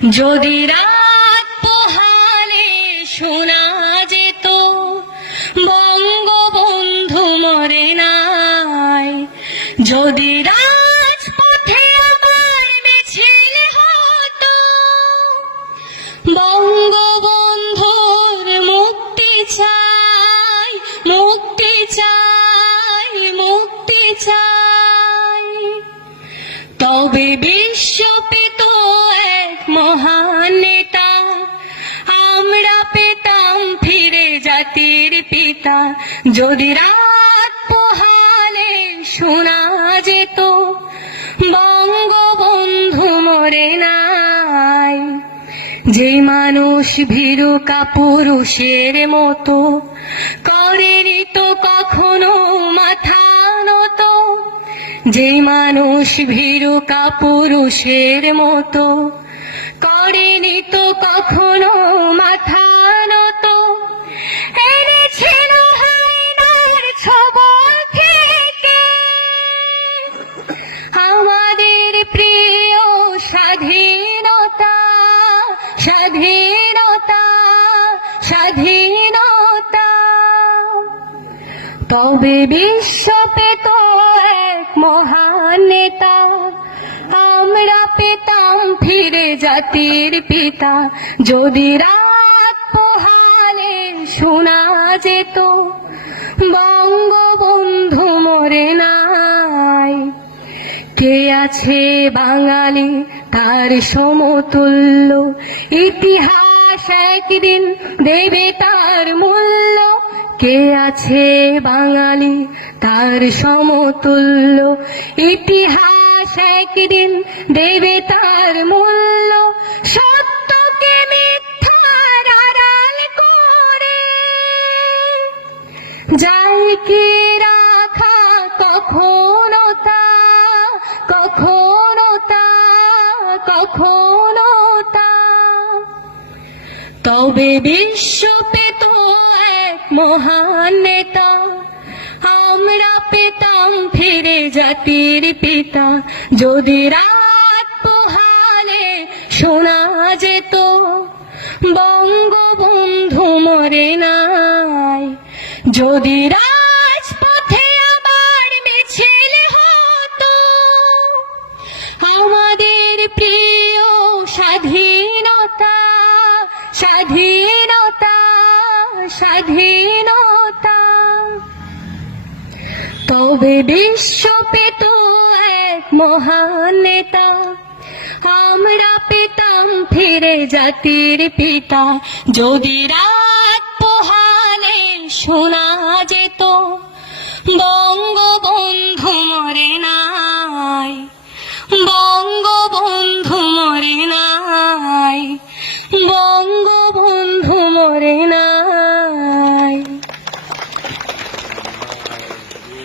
যদি রাত পোহালে শোনা যেত বঙ্গবন্ধু মরে নাই, যদি রাজপথে আমার মিছিল হতো বঙ্গবন্ধুর মুক্তি চাই, মুক্তি চাই, মুক্তি চাই, তবে বিশ্ব পেত এক মহান নেতা, আমরা পেতাম ফিরে জাতির পিতা। যদি রাত পোহালে শোনা যেত বঙ্গবন্ধু মরে নাই, যে মানুষ ভীরু কাপুরুষের মতো করেনি তো কখনো মাথা নত, যে মানুষ ভীরু কাপুরুষের মতো করেনি তো কখনো মাথা নত, এনেছিল হায়নার ছবল থেকে আমাদের প্রিয় স্বাধীনতা, স্বাধীনতা, স্বাধীনতা, তবে বিশ্ব পেত এক মহান নেতা, আমরা পেতাম ফিরে জাতির পিতা। যদি রাত পোহালে শোনা যেত বঙ্গবন্ধু মরে নাই, কে আছে বাঙালি তার সমতুল্য, ইতিহাস একদিন দেবে তার মূল্য, কে আছে বাঙালি তার সমতুল্য, ইতিহাস একদিন দেবে তার মূল্য, সত্যকে মিথ্যার আড়াল করে যাই কি রাখা কখনো তা, কখনো তা, কখনো তা, তবে বিশ্ব পেত এক মহান নেতা, আমরা পেতাম ফিরে জাতির পিতা। যদি রাত পোহালে শোনা যেত বঙ্গবন্ধু মরে নাই, যদি রাজপথে আবার মিছিল হতো আমাদের প্রিয় স্বাধীনতা, স্বাধীনতা, স্বাধীনতা, তবে বিশ্ব পেত এক মহান নেতা, আমরা পেতাম ফিরে জাতির পিতা। যদি রাত পোহালে শোনা যেত বঙ্গবন্ধু মরে নাই, বঙ্গবন্ধু মরে নাই, বঙ্গবন্ধু মরে নাই।